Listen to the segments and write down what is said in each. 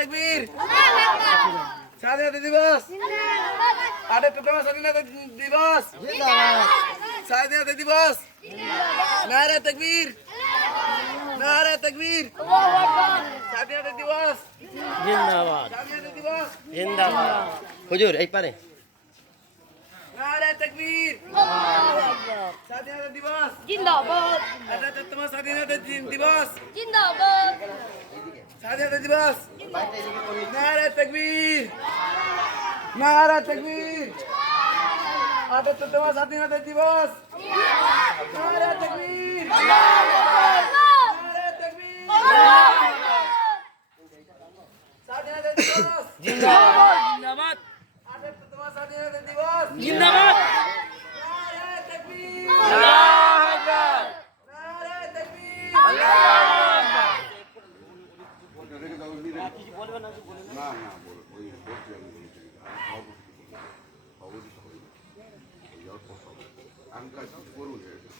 तकबीर स्वाधीनता दिवस 78वां स्वाधीनता दिवस स्वाधीनता दिवस नारा तकबीर स्वाधीनता दिवस जिंदाबाद स्वाधीनता दिवस जिंदाबाद हुजूर এই পারে नारा तकबीर स्वाधीनता दिवस जिंदाबाद 78वां स्वाधीनता दिवस जिंदाबाद स्वाधीनता दिवस नारा तकबीर 78वां स्वाधीनता दिवस नारा तकबीर स्वाधीनता दिवस जिंदाबाद 78वां स्वाधीनता दिवस जिंदाबाद नारा तकबीर नारा तकबीर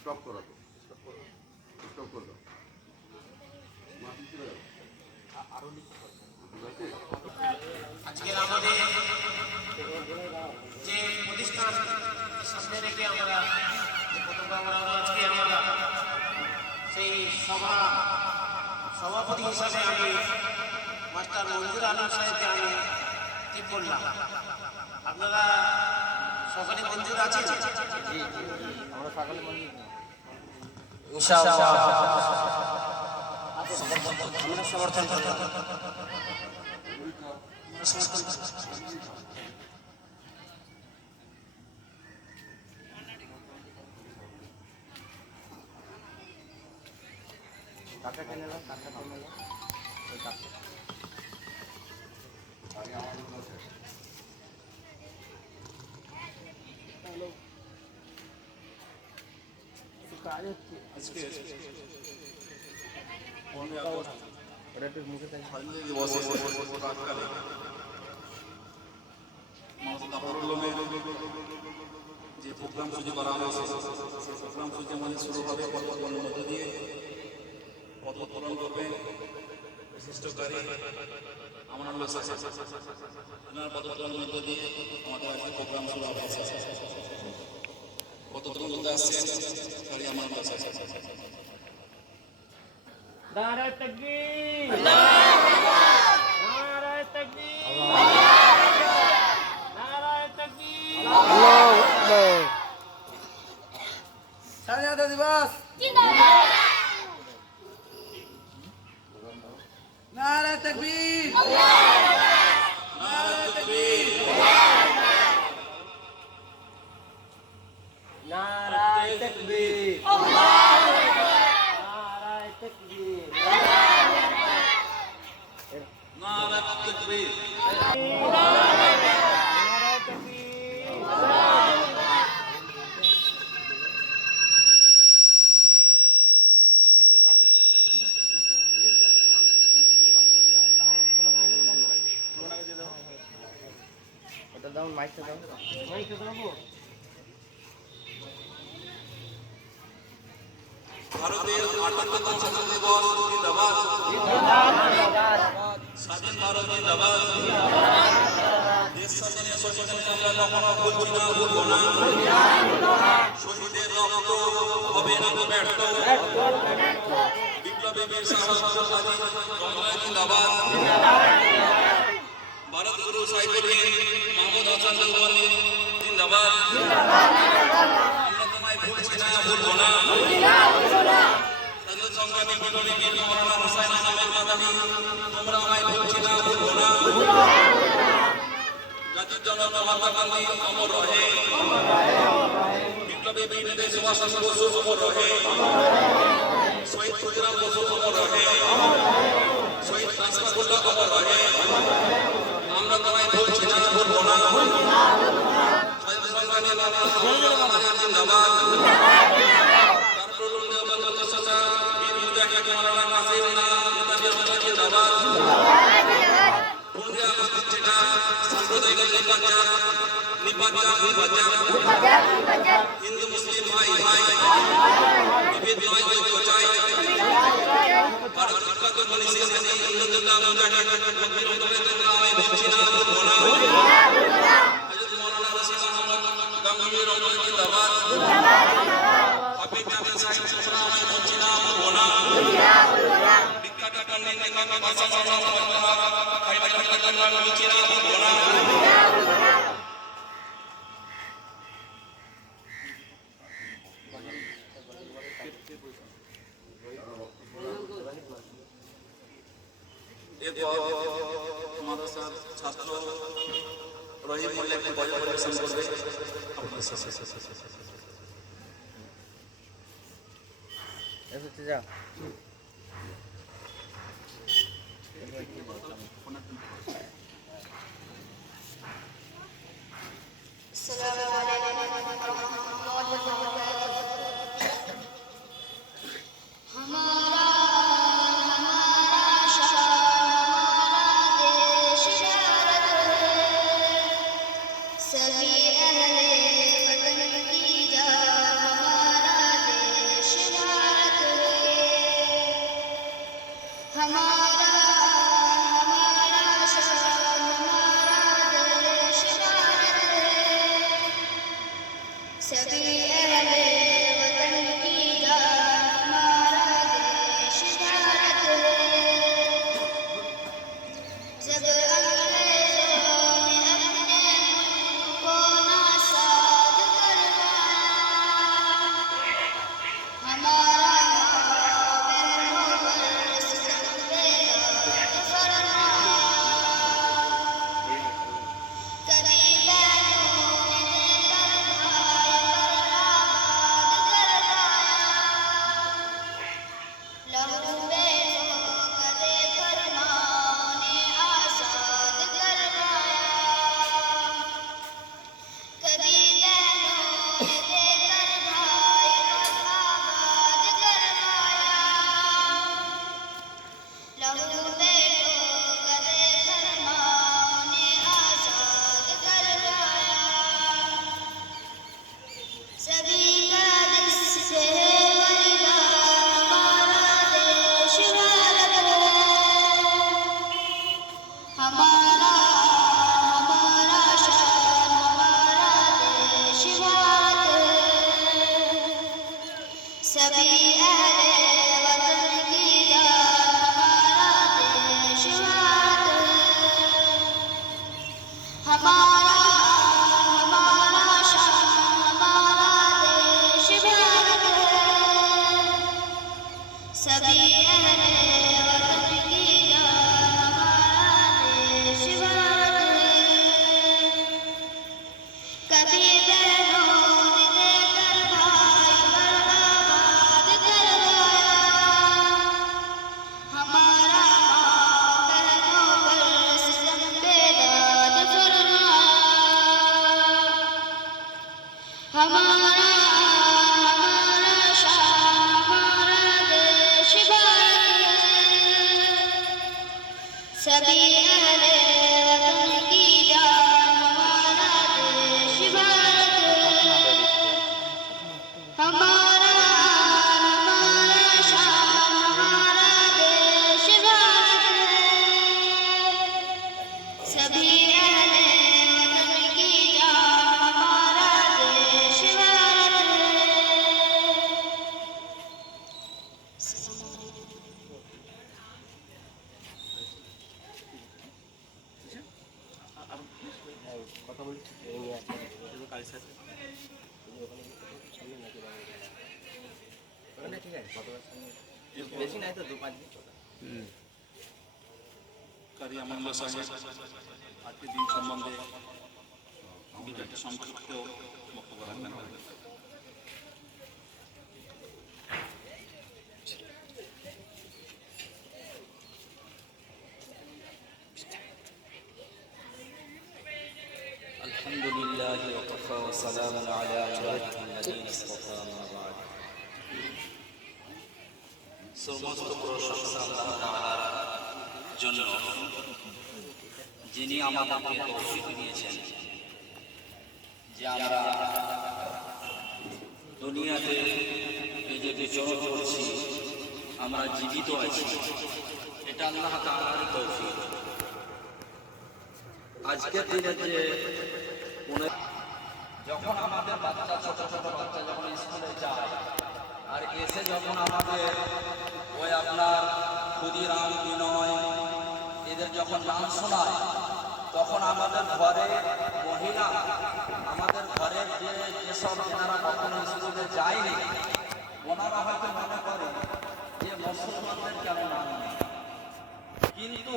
স্টপ করা তো স্টপ করে দাও আজকের আমাদের যে প্রতিষ্ঠান সামনে রেখে আমরা যে পতাকা আজকে আমরা সেই সভাপতি হিসাবে আমি মাস্টার মঞ্জুর আলম সাহেবকে আমি ঠিক করলাম। আপনারা সকলে মঞ্জুর আছেন? আমরা সকলে মঞ্জুর ইনশাআল্লাহ আমরা সমর্থন করব। কাকা কেন না কাকা কেন না ওই কাকা আজকে মুখে স্বাধীনতা দিবসে প্রাক্কালে মাওলানা কামরুল যে প্রোগ্রাম সূচি করা হয়েছে সেই প্রোগ্রাম সূচি আমাদের শুরু হবে পদোত্তোলনের মধ্য দিয়ে। পদোত্তোলন করবে বিশিষ্টকারী আমানুল্লাহ সাহেব। ওনার পদোত্তোলনের মধ্য দিয়ে আমাদের আজকে প্রোগ্রাম শুরু হবে। পদোত্তোলন করতে আসছেন কারি আমানুল্লাহ সাহেব। नारा तकबीर नारा तकबीर नारा तकबीर अल्लाहू अकबर स्वाधीनता दिवस जिंदाबाद नारा तकबीर नारा तकबीर नारा तकबीर এটা দাও মাইকটা দাও ভারতের 78তম স্বাধীনতা দিবস জিন্দাবাদ স্বাধীন ভারত জিন্দাবাদ দেশ স্বাধীনের সচেতনতা আমরা কখনো ভুলছি না, ভুলবো না। শহীদের রক্ত হবে না তো ব্যর্থ। বিপ্লবী বীর সাহসী জিন্দাবাদ ভারত গুরু সাইফুদ্দিন মাহমুদ হাসান দেওবন্দি জিন্দাবাদ। আমরা তোমায় ভুলছি না, ভুলবো না। স্বাধীনতা সংগ্রামী বিপ্লবী বীর মওলানা হুসাইন আহমেদ মাদানী তোমরা আমায় ভুলছি না, ভুলবো না। জাতির জনক মহাত্মা গান্ধী অমর রহে। বিপ্লবী বীর নেতা সুভাষ চন্দ্র বসু অমর রহে। শহীদ ক্ষুদিরাম বসু অমর রহে। শহীদ আশরাফুল্লাহ অমর রহে। আমরা তোমায় ভুলছি না, ভুলবো না। স্বাধীনতা সংগ্রামী লালা জিন্দাবাদ। কামরুল দেওবন্দ মাদ্রাসা বীর মুজাহিদ মাওলানা কাসিম নেতাজি জিন্দাবাদ। পুরুলিয়া মসজিদ জেলা সাম্প্রদায়িক নির্বাচন হিন্দু মুসলিম ভাই ভাই বিভেদ নয় ঐক্য চাই। ভারত মাদ্রাসার ছাত্র রহিম মোল্লা একটি গজল পরিবেশন করবে। যা বেশি নাই তো 2-5 দিন। কারি আমানুল্লাহ সাহেব আজকের দিন সম্বন্ধে একটা সংক্ষিপ্ত বক্তব্য রাখবেন। আলহামদুলিল্লাহি ওয়া কাফা ওয়া সালামুন আলা ইবাদিহিল্লাযীনা ইসতাফা মা বা'দ। সমস্ত প্রশংসা আল্লাহ তাআলার জন্য, যিনি আমাদেরকে তৌফিক দিয়েছেন যে আমরা দুনিয়াতে এই যে বিচরণ করছি, আমরা জীবিত আছি, এটা আল্লাহ তাআলার তৌফিক। আজকের দিনে যে যখন আমাদের বাচ্চা ছোট ছোট বাচ্চা যখন স্কুলে যায় আর এসে যখন আমাদের ওই আপনার ক্ষুদিরাম বিনয় এদের যখন নাম শোনায়, তখন আমাদের ঘরে মহিলা, আমাদের ঘরে যেসব যেনারা কখনো স্কুলে যায়নি, ওনারা হয়তো মনে করে যে মুসলমানদের কেন নাম নেই। কিন্তু